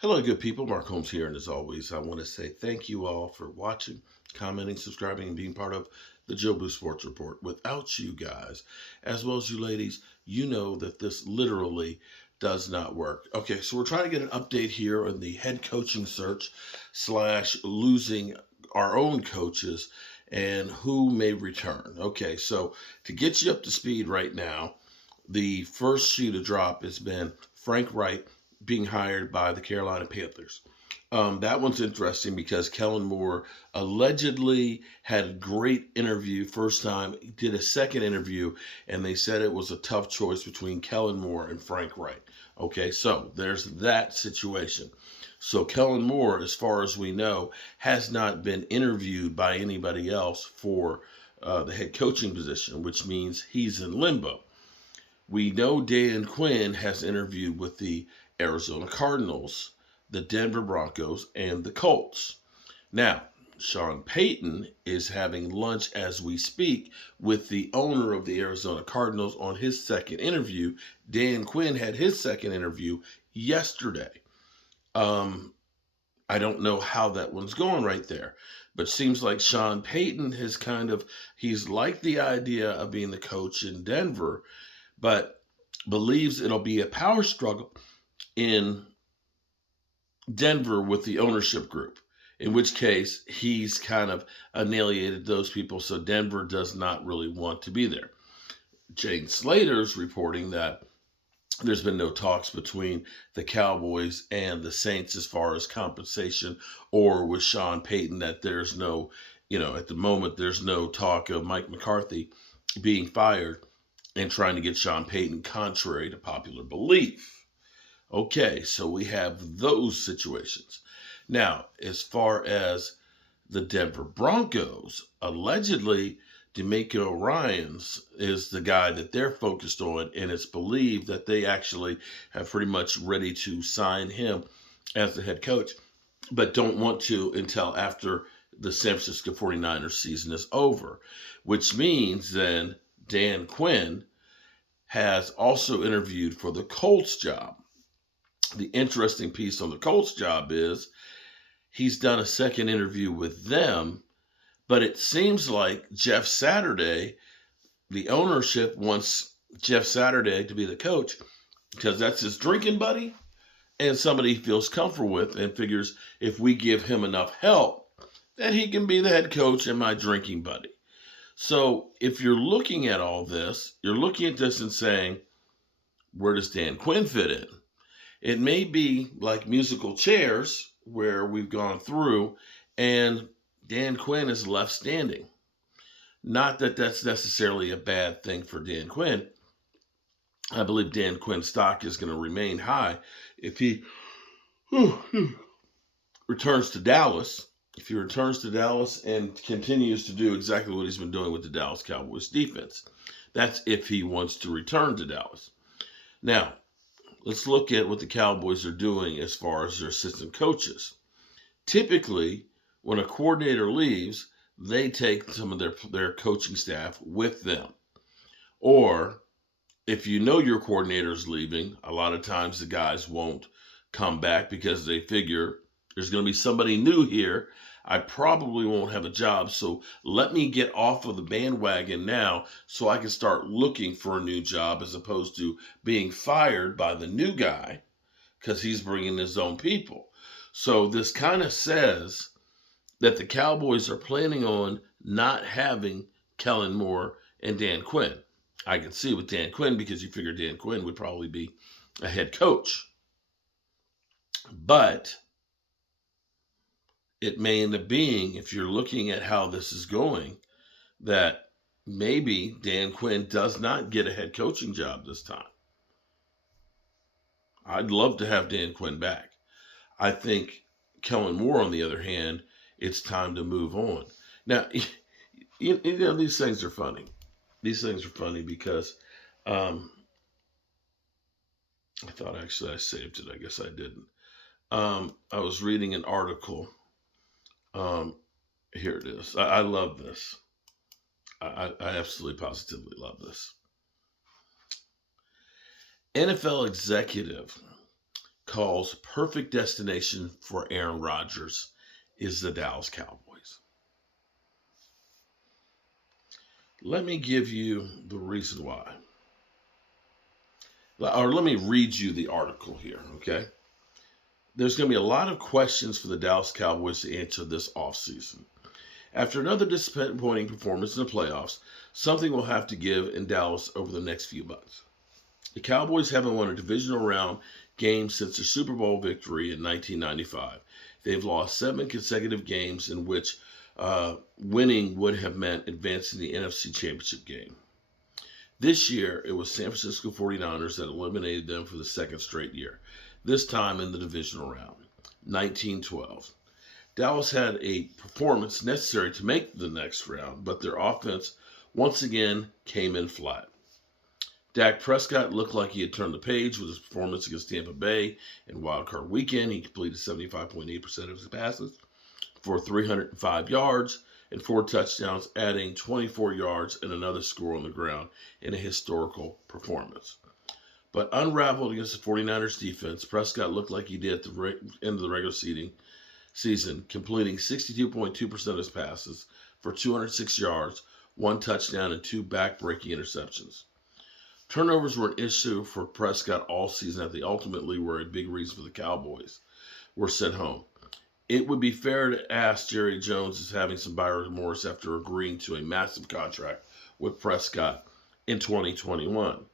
Hello, good people. Mark Holmes here, and as always, I want to say thank you all for watching, commenting, subscribing, and being part of the Joe Boo Sports Report. Without you guys, as well as you ladies, you know that this literally does not work. Okay, so we're trying to get an update here on the head coaching search slash losing our own coaches and who may return. Okay, so to get you up to speed right now, the first shoe to drop has been Frank Wright being hired by the Carolina Panthers. That one's interesting because Kellen Moore allegedly had a great interview first time. He did a second interview, and they said it was a tough choice between Kellen Moore and Frank Wright. Okay, so there's that situation. So Kellen Moore, as far as we know, has not been interviewed by anybody else for the head coaching position, which means he's in limbo. We know Dan Quinn has interviewed with the Arizona Cardinals, the Denver Broncos, and the Colts. Now, Sean Payton is having lunch as we speak with the owner of the Arizona Cardinals on his second interview. Dan Quinn had his second interview yesterday. Um, I don't know how that one's going right there, but seems like Sean Payton has he's liked the idea of being the coach in Denver, but believes it'll be a power struggle in Denver with the ownership group, in which case he's kind of annihilated those people, so Denver does not really want to be there. Jane Slater's reporting that there's been no talks between the Cowboys and the Saints as far as compensation or with Sean Payton, that there's no, at the moment, there's no talk of Mike McCarthy being fired and trying to get Sean Payton, contrary to popular belief. Okay, so we have those situations. Now, as far as the Denver Broncos, allegedly, DeMeco Ryans is the guy that they're focused on, and it's believed that they actually have pretty much ready to sign him as the head coach, but don't want to until after the San Francisco 49ers season is over, which means then Dan Quinn has also interviewed for the Colts job. The interesting piece on the Colts job is he's done a second interview with them, but it seems like Jeff Saturday, the ownership wants Jeff Saturday to be the coach because that's his drinking buddy and somebody he feels comfortable with and figures if we give him enough help, that he can be the head coach and my drinking buddy. So if you're looking at all this, you're looking at this and saying, where does Dan Quinn fit in? It may be like musical chairs where we've gone through and Dan Quinn is left standing. Not that that's necessarily a bad thing for Dan Quinn. I believe Dan Quinn's stock is going to remain high if he returns to Dallas. If he returns to Dallas and continues to do exactly what he's been doing with the Dallas Cowboys defense. That's if he wants to return to Dallas. Now, let's look at what the Cowboys are doing as far as their assistant coaches. Typically, when a coordinator leaves, they take some of their coaching staff with them. Or if you know your coordinator is leaving, a lot of times the guys won't come back because they figure there's going to be somebody new here. I probably won't have a job, so let me get off of the bandwagon now so I can start looking for a new job as opposed to being fired by the new guy because he's bringing his own people. So this kind of says that the Cowboys are planning on not having Kellen Moore and Dan Quinn. I can see with Dan Quinn because you figure Dan Quinn would probably be a head coach. But it may end up being, if you're looking at how this is going, that maybe Dan Quinn does not get a head coaching job this time. I'd love to have Dan Quinn back. I think Kellen Moore, on the other hand, it's time to move on. Now, these things are funny. These things are funny because I thought actually I saved it. I guess I didn't. I was reading an article. Um, Here it is. I love this. I absolutely positively love this. NFL executive calls perfect destination for Aaron Rodgers is the Dallas Cowboys. Let me give you the reason why. Or let me read you the article here, okay? There's going to be a lot of questions for the Dallas Cowboys to answer this offseason. After another disappointing performance in the playoffs, something will have to give in Dallas over the next few months. The Cowboys haven't won a divisional round game since their Super Bowl victory in 1995. They've lost 7 consecutive games in which winning would have meant advancing the NFC Championship game. This year, it was San Francisco 49ers that eliminated them for the second straight year, this time in the divisional round, 1912. Dallas had a performance necessary to make the next round, but their offense once again came in flat. Dak Prescott looked like he had turned the page with his performance against Tampa Bay in Wild Card Weekend. He completed 75.8% of his passes for 305 yards and 4 touchdowns, adding 24 yards and another score on the ground in a historical performance. But unraveled against the 49ers defense, Prescott looked like he did at the end of the regular season, completing 62.2% of his passes for 206 yards, 1 touchdown, and 2 back-breaking interceptions. Turnovers were an issue for Prescott all season, as they ultimately were a big reason for the Cowboys were sent home. It would be fair to ask Jerry Jones is having some buyer's remorse after agreeing to a massive contract with Prescott in 2021.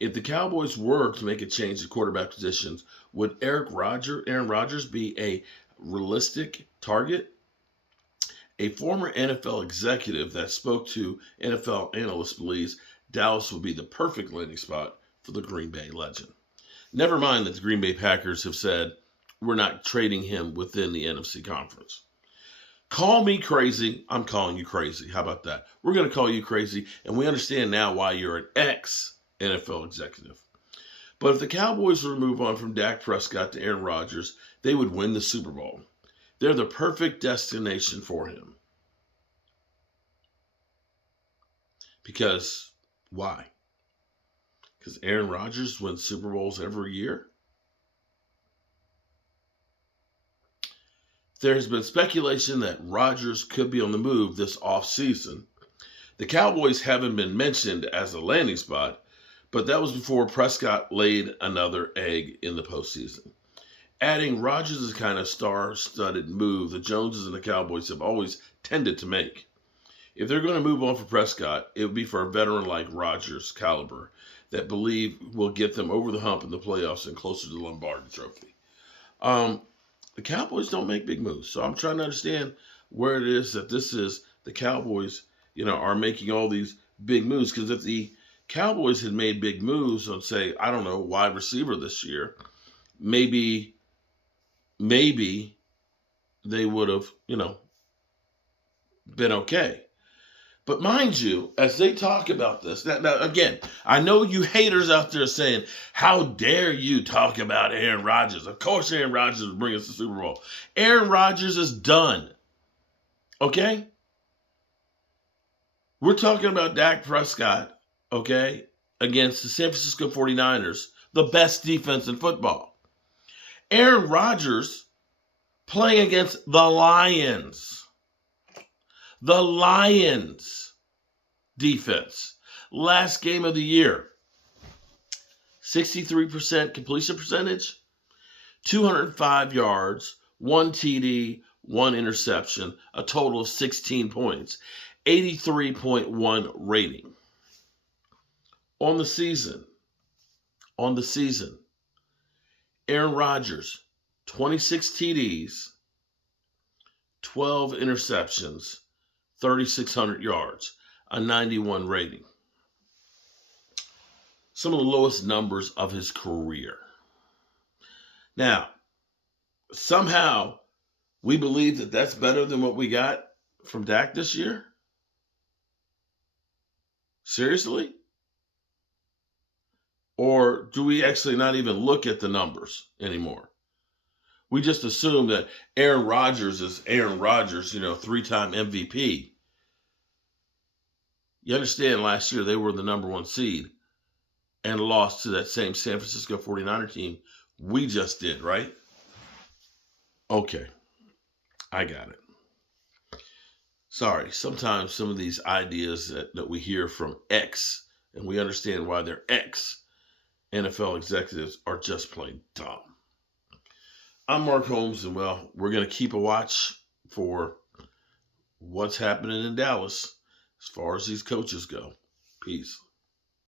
If the Cowboys were to make a change to quarterback positions, would Aaron Rodgers be a realistic target? A former NFL executive that spoke to NFL analysts believes Dallas would be the perfect landing spot for the Green Bay legend. Never mind that the Green Bay Packers have said, we're not trading him within the NFC conference. Call me crazy. I'm calling you crazy. How about that? We're going to call you crazy, and we understand now why you're an ex-NFL executive. But if the Cowboys were to move on from Dak Prescott to Aaron Rodgers, they would win the Super Bowl. They're the perfect destination for him. Because, why? Because Aaron Rodgers wins Super Bowls every year? There has been speculation that Rodgers could be on the move this offseason. The Cowboys haven't been mentioned as a landing spot, but that was before Prescott laid another egg in the postseason. Adding Rodgers is kind of star-studded move the Joneses and the Cowboys have always tended to make. If they're going to move on for Prescott, it would be for a veteran like Rodgers' caliber that believe will get them over the hump in the playoffs and closer to the Lombardi Trophy. The Cowboys don't make big moves, so I'm trying to understand where it is that this is the Cowboys, are making all these big moves. Because if the Cowboys had made big moves on, say, I don't know, wide receiver this year, maybe they would have, been okay. But mind you, as they talk about this, now again, I know you haters out there saying, how dare you talk about Aaron Rodgers? Of course Aaron Rodgers will bring us the Super Bowl. Aaron Rodgers is done. Okay? We're talking about Dak Prescott, okay, against the San Francisco 49ers, the best defense in football. Aaron Rodgers playing against the Lions. The Lions defense. Last game of the year. 63% completion percentage. 205 yards. 1 TD. 1 interception. A total of 16 points. 83.1 rating. On the season. Aaron Rodgers. 26 TDs. 12 interceptions. 3,600 yards, a 91 rating. Some of the lowest numbers of his career. Now, somehow we believe that that's better than what we got from Dak this year? Seriously? Or do we actually not even look at the numbers anymore? We just assume that Aaron Rodgers is Aaron Rodgers, 3-time MVP. You understand last year they were the number 1 seed and lost to that same San Francisco 49er team We just did, right? Okay, I got it. Sorry, sometimes some of these ideas that we hear from ex, and we understand why they're ex NFL executives, are just plain dumb. I'm Mark Holmes, and well, we're going to keep a watch for what's happening in Dallas as far as these coaches go. Peace.